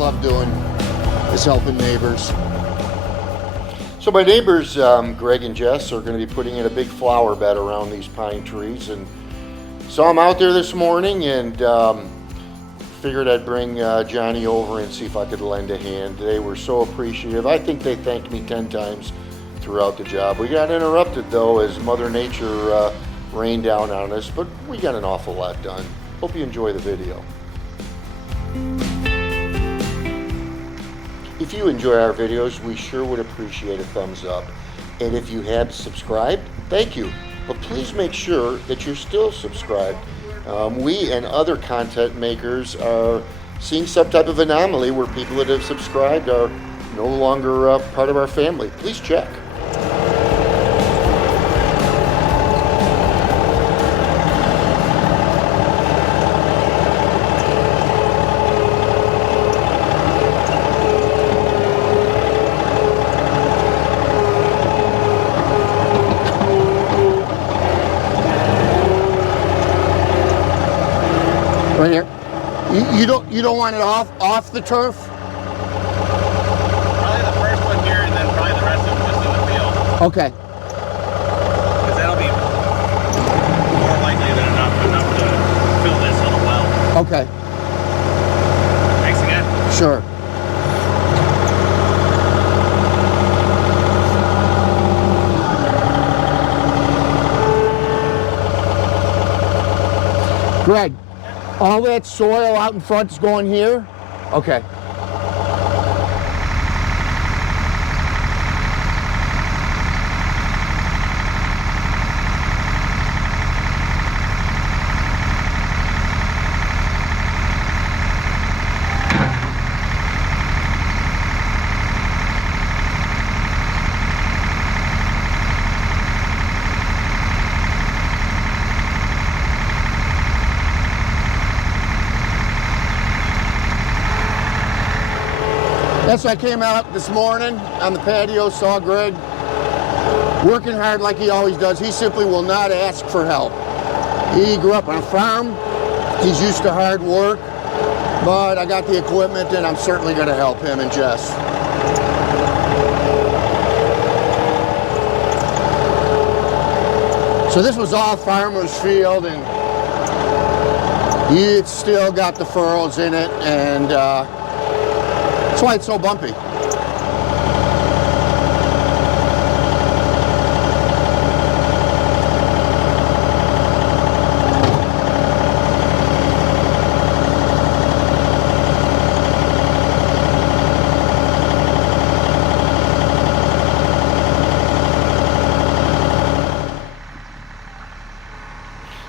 love doing is helping neighbors. So my neighbors, Greg and Jess, are going to be putting in a big flower bed around these pine trees, and so I'm out there this morning and figured I'd bring Johnny over and see if I could lend a hand. They were so appreciative. I think they thanked me 10 times throughout the job. We got interrupted though as Mother Nature rained down on us, but we got an awful lot done. Hope you enjoy the video. If you enjoy our videos, we sure would appreciate a thumbs up. And if you have subscribed, thank you. But please make sure that you're still subscribed. We and other content makers are seeing some type of anomaly where people that have subscribed are no longer part of our family. Please check. Right here. You don't want it off the turf? Probably the first one here, and then probably the rest of them just in the field. Okay. Because that'll be more likely than enough to fill this little well. Okay. Thanks again. Sure. Greg, all that soil out in front is going here? Okay. That's why I came out this morning on the patio, saw Greg working hard like he always does. He simply will not ask for help. He grew up on a farm. He's used to hard work, but I got the equipment and I'm certainly going to help him and Jess. So this was all farmer's field and it's still got the furrows in it, and that's why it's so bumpy.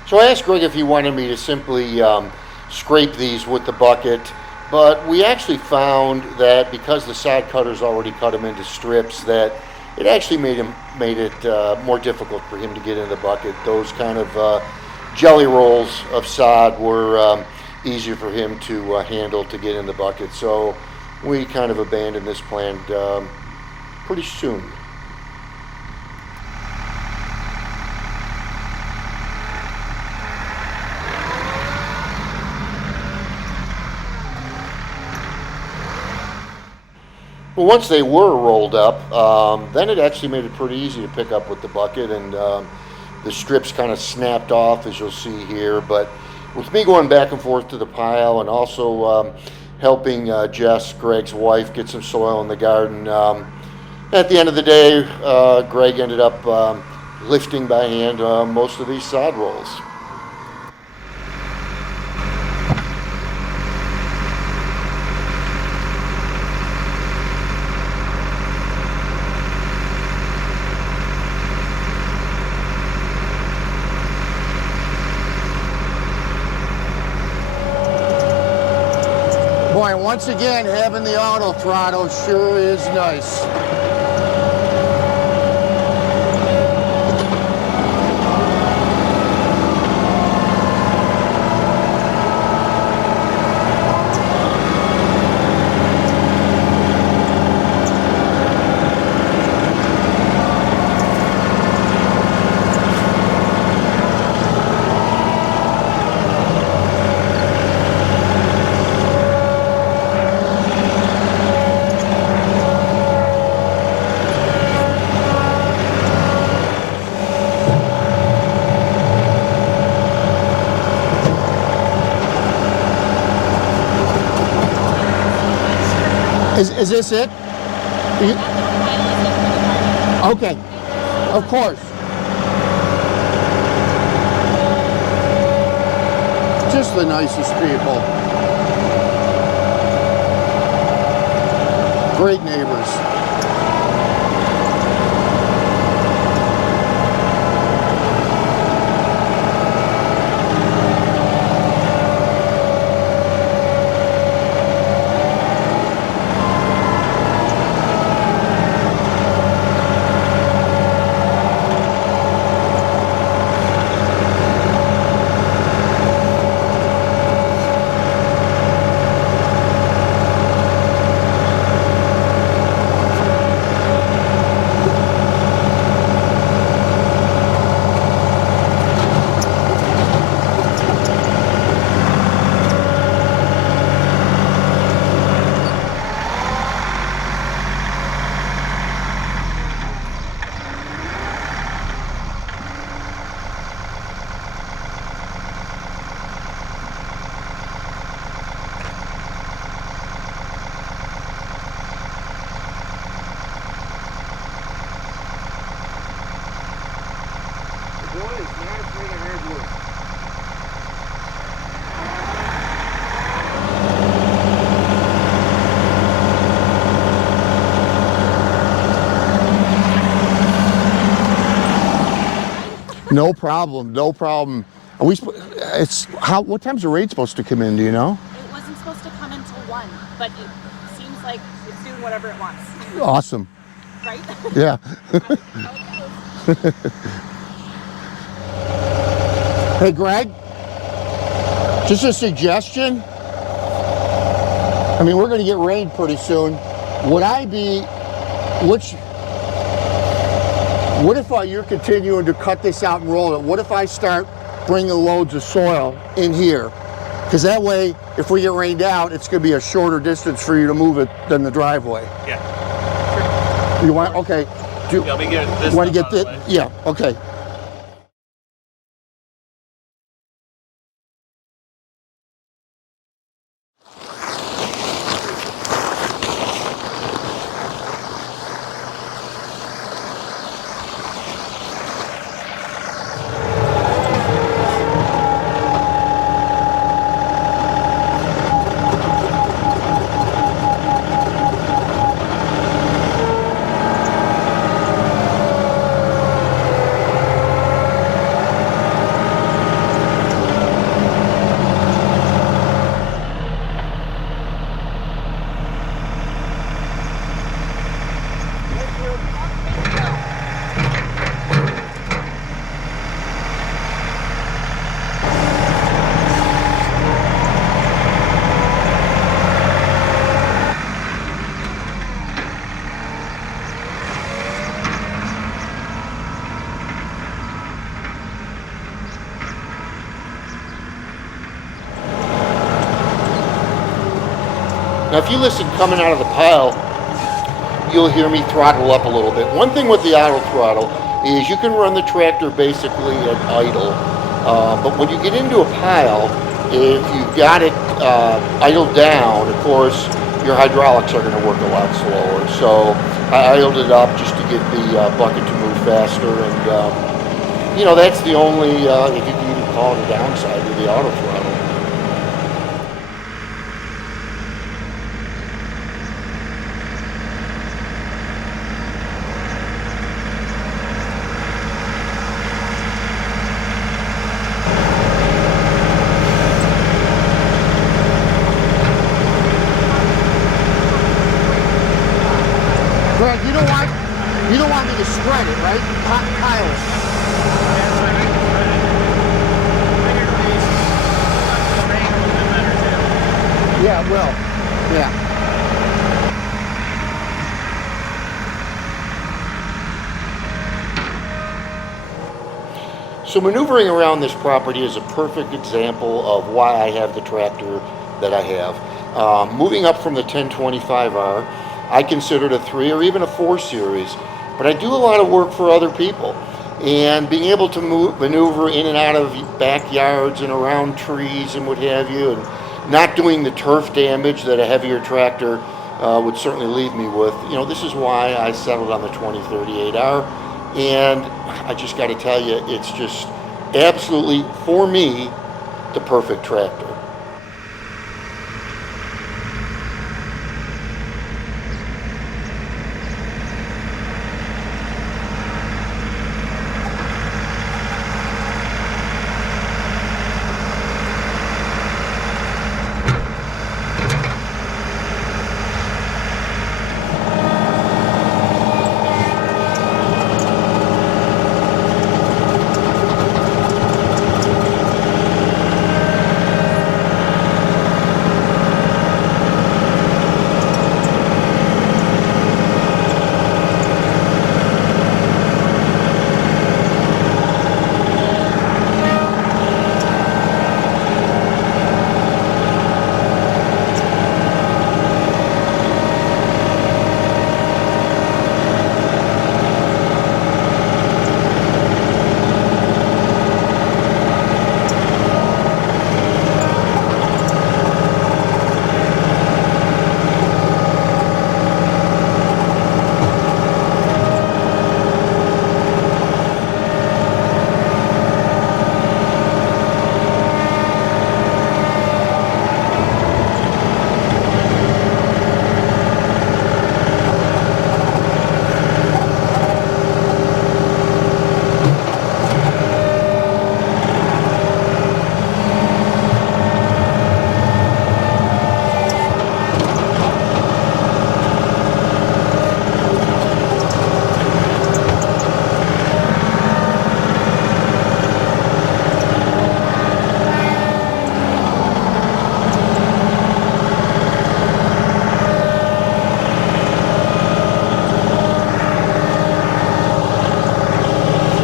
So I asked Greg if he wanted me to simply scrape these with the bucket, but we actually found that because the sod cutters already cut them into strips, that it actually made it more difficult for him to get in the bucket. Those kind of jelly rolls of sod were easier for him to handle to get in the bucket. So we kind of abandoned this plan pretty soon. But once they were rolled up, then it actually made it pretty easy to pick up with the bucket, and the strips kind of snapped off, as you'll see here. But with me going back and forth to the pile and also helping Jess, Greg's wife, get some soil in the garden, at the end of the day, Greg ended up lifting by hand most of these sod rolls. Boy, once again, having the auto throttle sure is nice. Is this it? You- okay, of course. Just the nicest people. Great neighbors. The boy is not afraid of hard work. No problem, no problem. Are we? It's how? What time's the raid supposed to come in? Do you know? It wasn't supposed to come until 1, but it seems like it's doing whatever it wants. Awesome. Right? Yeah. How it goes. Hey, Greg. Just a suggestion. I mean, we're going to get rained pretty soon. Would I be? What if you're continuing to cut this out and roll it? What if I start bringing loads of soil in here? Because that way, if we get rained out, it's going to be a shorter distance for you to move it than the driveway. Yeah. You want? Okay. Do Yeah, we get this you want to stuff get out this? of the way. Yeah. Okay. Now, if you listen coming out of the pile, you'll hear me throttle up a little bit. One thing with the auto throttle is you can run the tractor basically at idle, but when you get into a pile, if you've got it idled down, of course, your hydraulics are going to work a lot slower. So I idled it up just to get the bucket to move faster, and you know, that's the only, if you can even call it a downside to the auto throttle. Greg, you don't want me to spread it, right? Pile it. Yeah, it will. Yeah. So maneuvering around this property is a perfect example of why I have the tractor that I have. Moving up from the 1025R, I consider it a 3 or even a 4 series, but I do a lot of work for other people. And being able to maneuver in and out of backyards and around trees and what have you, and not doing the turf damage that a heavier tractor would certainly leave me with, this is why I settled on the 2038R. And I just got to tell you, it's just absolutely, for me, the perfect tractor.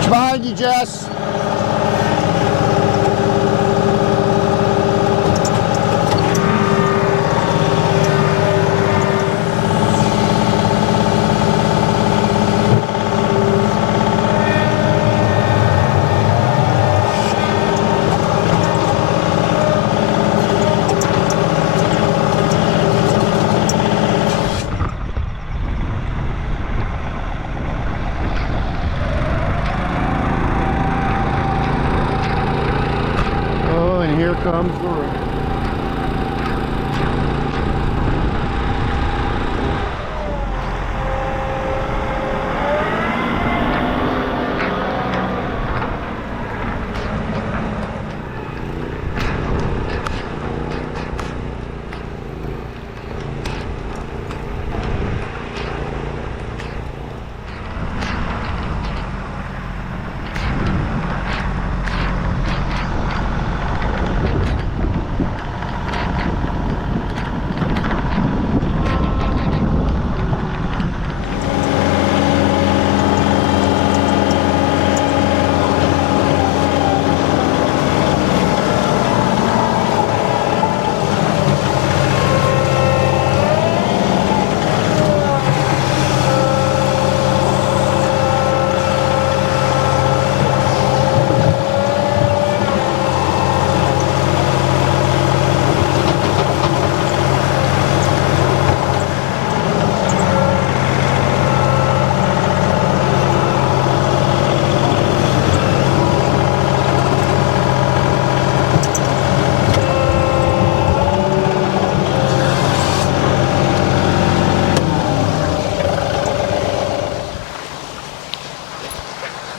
Behind you, Jess. Oh, and here comes the rain.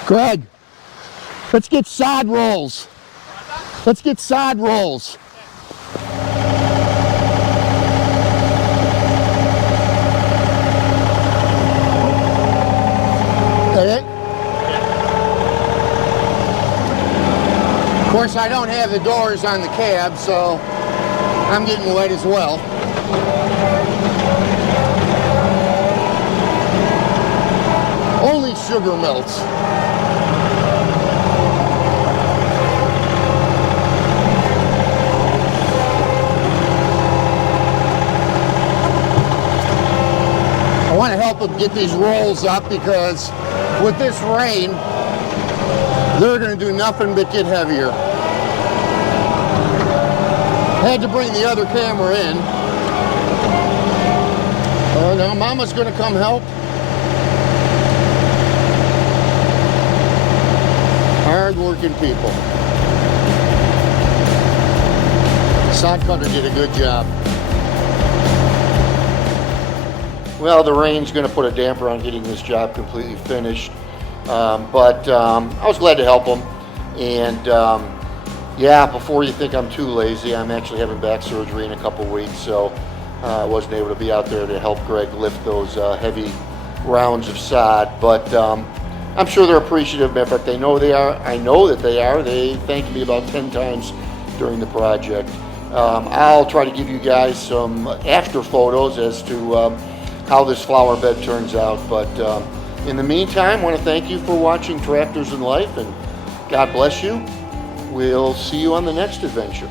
Greg, let's get sod rolls. Let's get sod rolls. That it? Of course, I don't have the doors on the cab, so I'm getting wet as well. Only sugar melts. I want to help them get these rolls up because with this rain, they're going to do nothing but get heavier. Had to bring the other camera in. Now Mama's gonna come help. Hard-working people. Sod cutter did a good job. Well, the rain's going to put a damper on getting this job completely finished, but I was glad to help them. And yeah, before you think I'm too lazy, I'm actually having back surgery in a couple weeks, so I wasn't able to be out there to help Greg lift those heavy rounds of sod. But I'm sure they're appreciative. In fact, they know they are. I know that they are. They thanked me about 10 times during the project. I'll try to give you guys some after photos as to how this flower bed turns out. But in the meantime, I want to thank you for watching Tractors in Life, and God bless you. We'll see you on the next adventure.